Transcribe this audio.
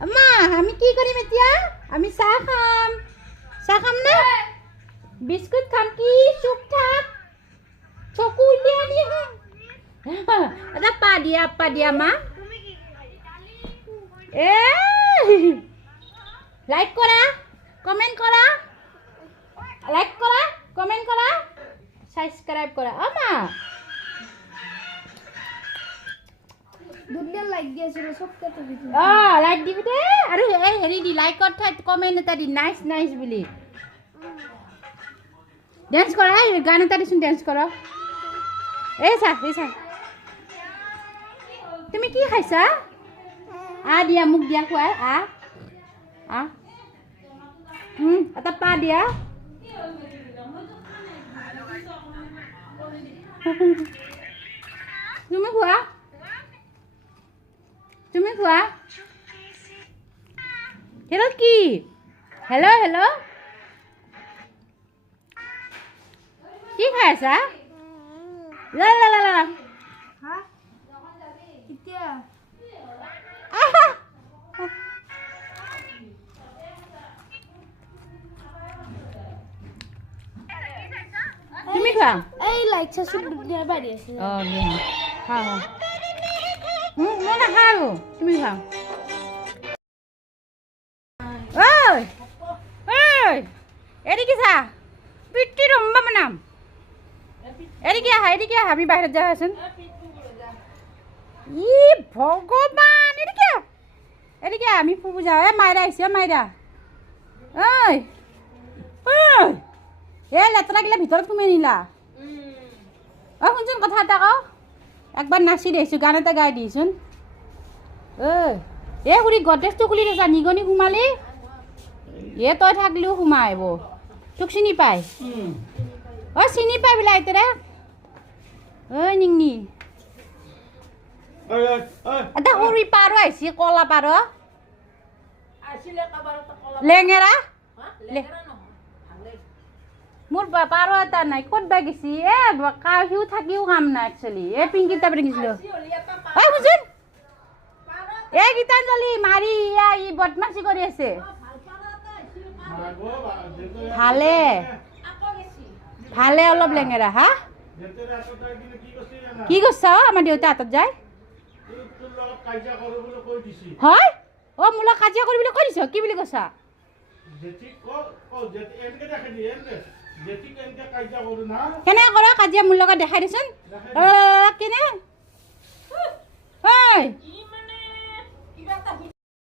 আম্মা আমি কি কৰিম এতিয়া আমি চাহ খাম না বিস্কুট খাম কি চুপ থাক চকু উলিয়াই আনি এটা পা দিয়া মা এ লাইক কৰা কমেন্ট কৰা সাবস্ক্ৰাইব কৰা আমা দুনিয়া লাইক দিয়েছিল সবকে তো দিছি লাইক দিবি দে আৰু এই হেৰি দি লাইকৰ ঠাইত কমেন্ট এটা দি নাইস বুলি ডান্স কৰা এই গান এটা দিছোন ডান্স কৰা এই চা তুমি কি খাইছা দিয়া মোক দিয়া খুৱাই এটা পা দিয়া তুমি খোৱা হেল্ল' কি হেল্ল' কি খাই আছা হা ইতিয়া তুমি খোৱা এই লাইক চাইছো দুনিয়াৰ বাঢ়ি আছে মই নাখাওঁ তুমি খোৱা এদিকে চা পিঠি ৰম্বা বনাম এদিকে আহা আমি বাহিৰত যাই আছোন ই ভগৱান এদিকে আমি ফুৰিব যাওঁ মাইৰা আহিছে মাইৰা লেতেৰা গিলা ভিতৰত সোমাই নিলা শুনচোন কথা এটা কওঁ একবাৰ নাচি দিছোঁ গান এটা গাই দিছোন খুৰী গডৰেজটো খুলি দিছা নিগনি সোমালি তই থাকলেও সোমাই তোক চিনি পাই চিনি পাই বোলে আইতৰে নিংনি এটা সৰু পাৰ আহিছে কলা পাৰ লেঙেৰা মোৰ পাৰ এটা নাই ক'ত বা গেছি সিও থাকিও কাম নাই একচুৱেলি পিংকি তাৰ দেখিছিলো শুনচোন গীতাঞ্জলি মাৰি ই বদমাচি কৰি আছে ভালে অলপ লেঙেৰা কি কৈছা আমাৰ দেউতা হাতত যায় হয় মোৰ লগত কাজিয়া কৰিবলৈ কৈ দিছ কি বুলি কৈছা কেনেকে কৰ কাজিয়া মোৰ লগত দেখাই দিছোন কেনে